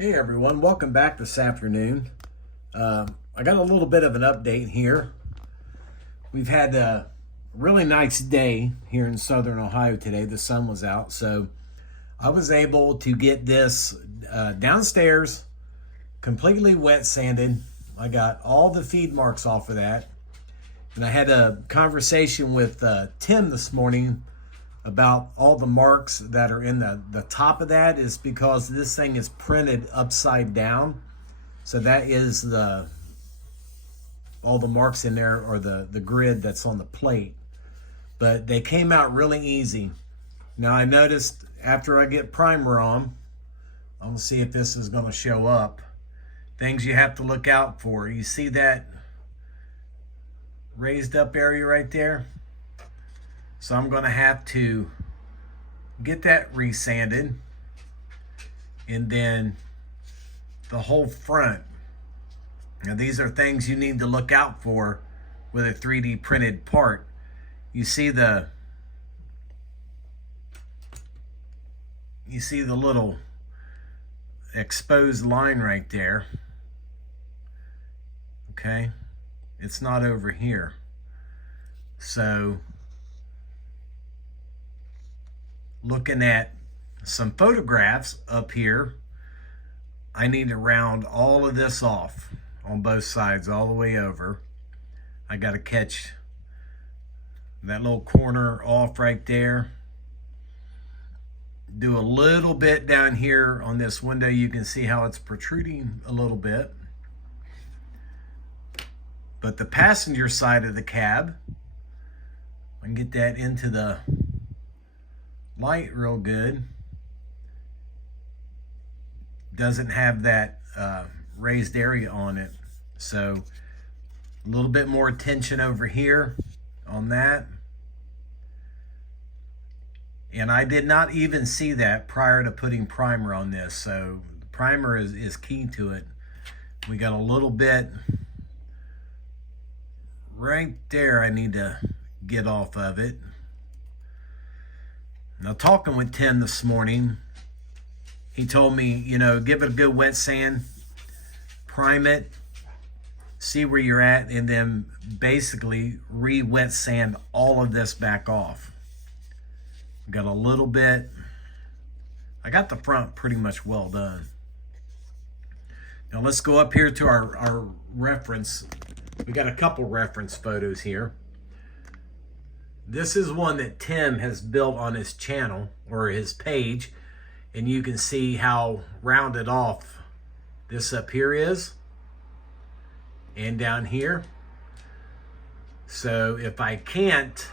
Hey everyone, welcome back this afternoon. I got a little bit of an update here. We've had a really nice day here in southern Ohio today. The sun was out, so I was able to get this downstairs completely wet sanded. I got all the feed marks off of that. And I had a conversation with Tim this morning about all the marks that are in the top of that is because this thing is printed upside down. So that is all the marks in there, or the grid that's on the plate. But they came out really easy. Now I noticed after I get primer on, I'm gonna see if this is gonna show up. Things you have to look out for. You see that raised up area right there? So I'm going to have to get that resanded, and then the whole front. Now these are things you need to look out for with a 3D printed part. You see the little exposed line right there. Okay, it's not over here. So looking at some photographs up here, I need to round all of this off on both sides all the way over. I got to catch that little corner off right there. Do a little bit down here on this window. You can see how it's protruding a little bit. But the passenger side of the cab, I can get that into the light real good. Doesn't have that raised area on it, so a little bit more attention over here on that. And I did not even see that prior to putting primer on this, so the primer is key to it. We got a little bit right there I need to get off of it. Now, talking with Tim this morning, he told me, give it a good wet sand, prime it, see where you're at, and then basically re-wet sand all of this back off. Got a little bit. I got the front pretty much well done. Now let's go up here to our reference. We got a couple reference photos here. This is one that Tim has built on his channel or his page, and you can see how rounded off this up here is and down here. So if I can't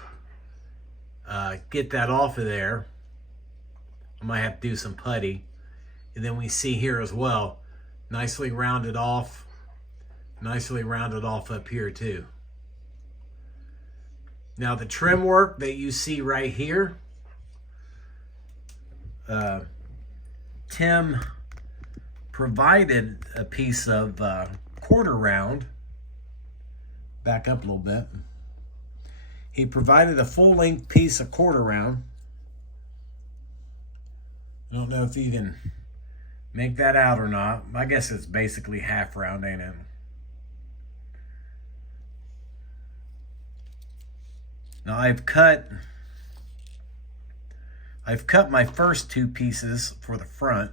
get that off of there, I might have to do some putty. And then we see here as well, nicely rounded off up here too. Now the trim work that you see right here, Tim provided a piece of quarter round. Back up a little bit. He provided a full-length piece of quarter round. I don't know if you can make that out or not. I guess it's basically half round, ain't it? Now I've cut my first two pieces for the front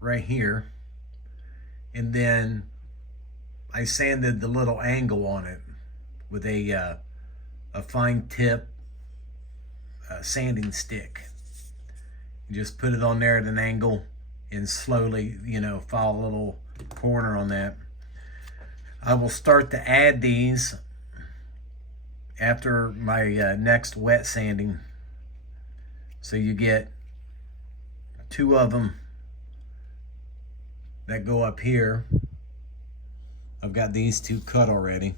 right here, and then I sanded the little angle on it with a fine tip sanding stick. You just put it on there at an angle and slowly, file a little corner on that. I will start to add these after my next wet sanding. So you get two of them that go up here. I've got these two cut already.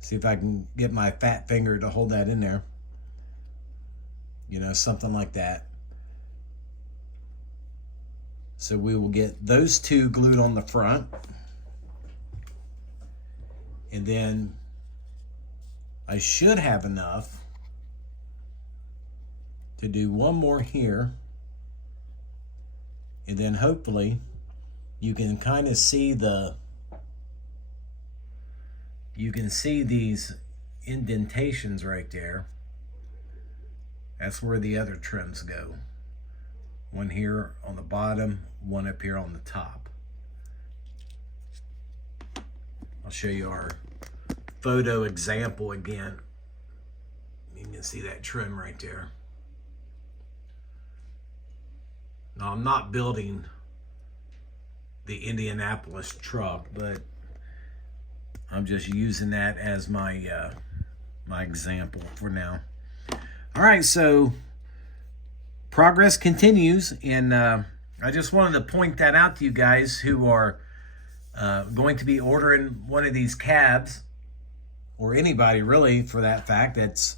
See if I can get my fat finger to hold that in there. Something like that. So we will get those two glued on the front. And then I should have enough to do one more here And then hopefully you can kind of see these indentations right there. That's where the other trims go. One here on the bottom, one up here on the top. I'll show you our photo example again. You can see that trim right there. Now, I'm not building the Indianapolis truck, but I'm just using that as my my example for now. All right, so progress continues, and I just wanted to point that out to you guys who are going to be ordering one of these cabs, or anybody really for that fact that's,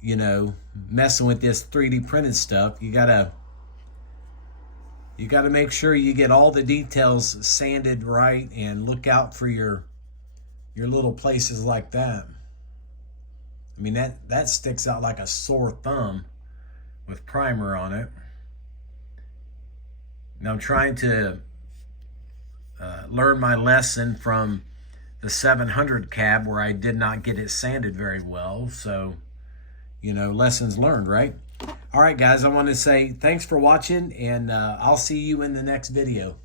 you know, messing with this 3D printed stuff. You gotta make sure you get all the details sanded right, and look out for your little places like that. I mean, that sticks out like a sore thumb with primer on it. Now I'm trying to learn my lesson from the 700 cab where I did not get it sanded very well. So, you know, lessons learned, right? All right, guys, I want to say thanks for watching, and I'll see you in the next video.